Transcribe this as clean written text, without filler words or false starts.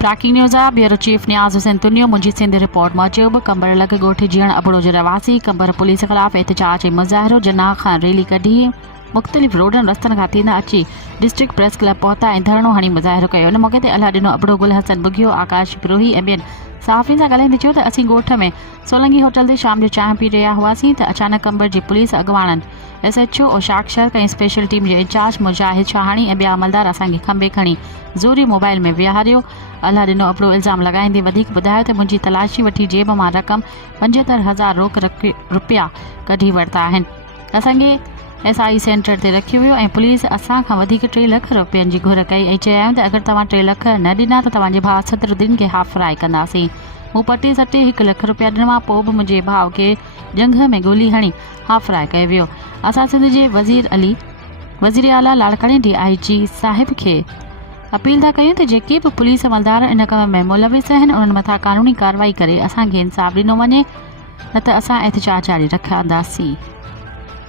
Trekking news bureau chief नियाज़ हुसैन तुनियो मुंजी सिंध रिपोर्ट मूजिब कंबरलग गोठ जीण अबड़ो जो रवासी कंबर पुलिस खिलाफ एहतजाज मुज़ाहिरो जना खां रैली कढी मुख़्तलिफ़ रोडन रस्तन खां थींदा अची डिस्ट्रिक्ट प्रेस क्लब पहुता ऐं धरणो हणी मुज़ाहिरो कयो। इन मौक़े ते अलाह ॾिनो अबड़ो गुल हसन बुघियो आकाश बिरोही ऐं ॿियनि सहाफ़ियुनि सां ॻाल्हाईंदे चयो त असीं ॻोठ में सोलंगी होटल ते शाम जो चांहि पी रहिया हुआसीं त अचानक कंबर जी पुलिस अॻुवाणनि SHO ओशाक शर्क ऐं स्पेशल टीम जो इंचार्ज मुजाहिद शाहानी ऐं ॿिया अमलदार असांखे खंबे खणी ज़ूरी मोबाइल में विहारियो। अलाह ॾिनो अबड़ो इल्ज़ाम लॻाईंदे वधीक ॿुधायो त मुंहिंजी तलाशी वठी जेब मां रक़म 75,000 रोक रुपया कढी वरिता आहिनि। असांखे SI सेंटर ते रखियो वियो ऐं पुलिस असां खां वधीक 3 लख रुपयनि जी घुर कई ऐं चयाऊं त अगरि तव्हां 3 लख न ॾिना त तव्हांजे भाउ सदरुद्दीन खे हाफ़राए कंदासीं। मूं पटे सटे 1 लख रुपया ॾिना, पोइ बि मुंहिंजे भाउ खे जंघ में गोली हणी हाफ़राए कयो वियो। असां सिंध जे वज़ीर आला लाड़काणे DIG साहिब खे अपील था कयूं त जेके बि पुलिस अमलदार इन कम में मुलविस आहिनि उन्हनि मथां कानूनी कार्रवाई करे असांखे इंसाफ़ ॾिनो वञे, न त असां एहतजाज जारी रखंदासीं।